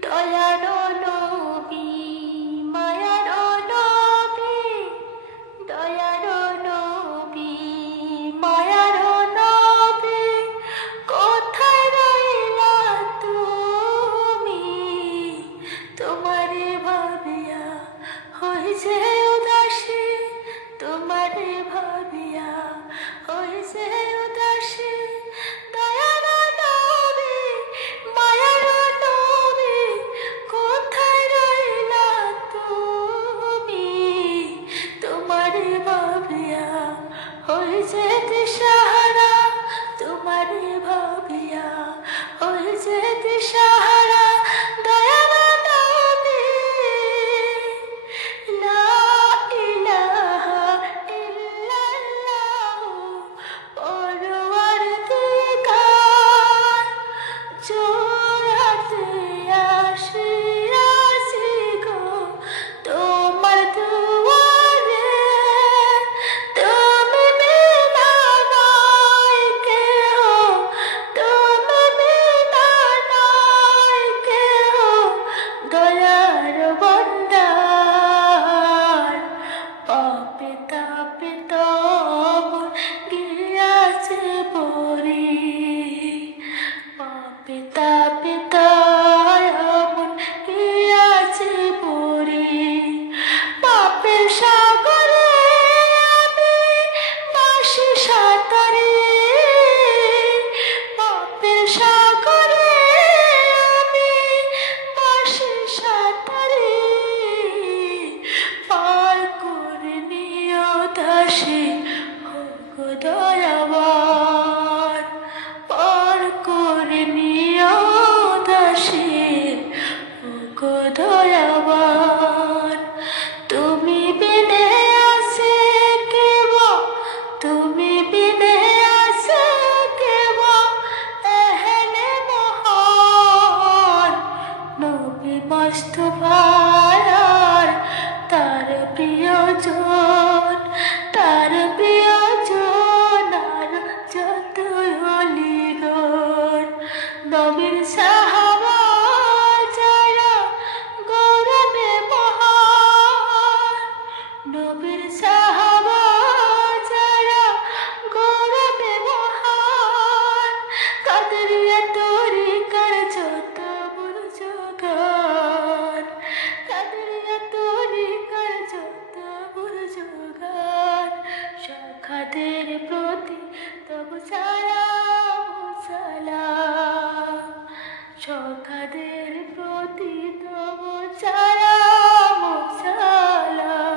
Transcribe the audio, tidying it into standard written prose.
দয়ালো নবী, মায়ালো নবী, দয়ালো নবী, মায়ালো নবী, কোথায় রইলা তুমি? তোমারে ভাবিয়া হইছে উদাসী, তোমারে ভাবিয়া হইছে উদাসী। দয়ালো নবী, মায়ালো নবী, কোথায় রইলা তুমি? তোমারে ভাবিয়া হইছে দিশাহারা, তোমারে ভাবিয়া হইছে দিশাহারা। দয়ালো নবী, লা ইলাহা ইল্লাল্লাহু পরওয়ারদিগার, জোড়হাতে আসিয়াছি গো তোমার দুয়ারে। তুমি বিনা নাই কেহ, তুমি বিনা নাই কেহ, দয়ার ভান্ডার। পাপে তাপে তব গিয়াছে পরি, পাপে তাপে মন গিয়াছে পরি। পাপের সাগরে আমি ভাসি সাঁতারি, পাপের সাগরে আমি ভাসি সাঁতারি। পার করে নিও দাসী, হোগো দয়াবান, পার করে নিও দাসী, হোগো দয়াবান। তুমি বিনে আছে কেব, তুমি বিনে আছে কেব এহেনে মহান নবী মুস্তাফার, তার প্রিয়জন, তার প্রিয়জন আর যত অলিগণ। নবীর সাহাবা যারা গৌরবে মহান, নবীর সাহাবা যারা গৌরবে মহান। কাদেরিয়া তরিকার যত বুর্জগান, কাদেরিয়া তরিকার যত বুর্জগান। শাখাদের প্রতি তব সালাম সালাম, শাখাদের প্রতি তব সালাম সালাম।